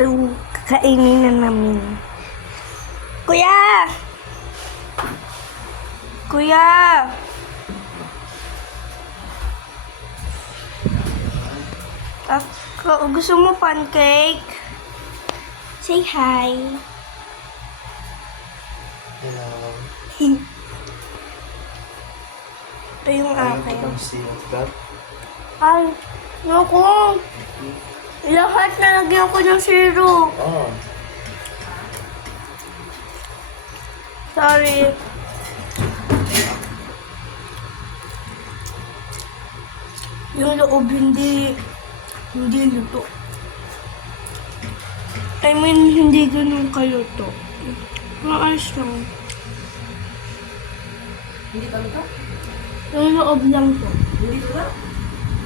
So, kakainin na namin. Kuya! Kuya! Gusto mo pancake? Say hi. Hello. Ito yung akin. Sinat. Ay, naku. Lahat nalagyan ko ng syrup. Oh. Sorry. Yung loob hindi luto. I mean, hindi ganun kaluto. Maayos lang. Hindi ka luto? Yung loob lang po. Hindi ko lang.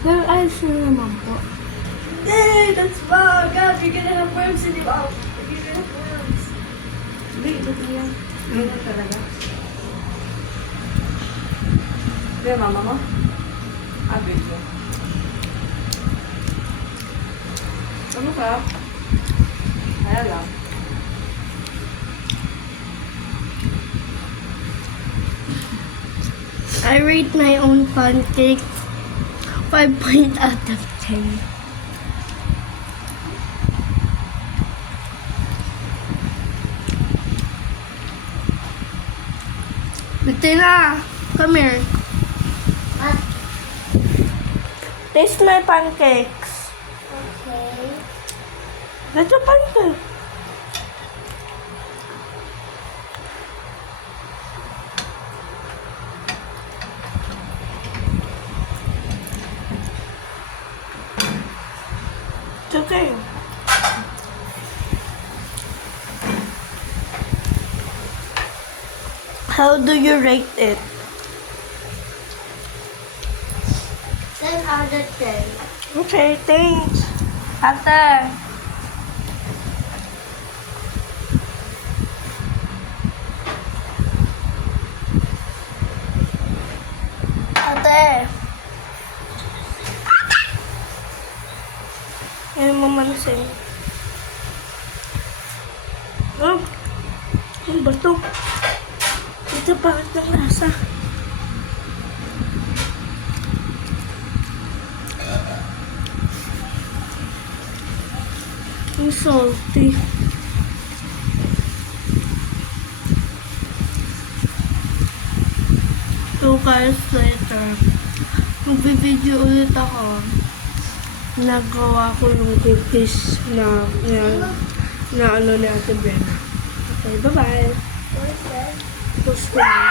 Pero ayos na naman po. Hey, that's bad. God, you're gonna have worms in your mouth. You're gonna have worms. Hindi, luto yan. Ganyan talaga. Kaya mama mo? Abig mo. Ano ka? Kaya lang. I rate my own pancake 5 point out of 10. Bettina, come here. What? Taste my pancakes. Okay. That's a pancake. It's okay. How do you rate it? 10 out of 10. Okay, thanks. Ate. Ate. Ano mo mansin? Oh, ano ba ito? Ito bakit ng lasa? Ang salty. So guys, later, magbibideo ulit ako. Nagawa ko yung cookies na ano ni Ate Brenna. Okay, bye-bye. What's that? Post ko na.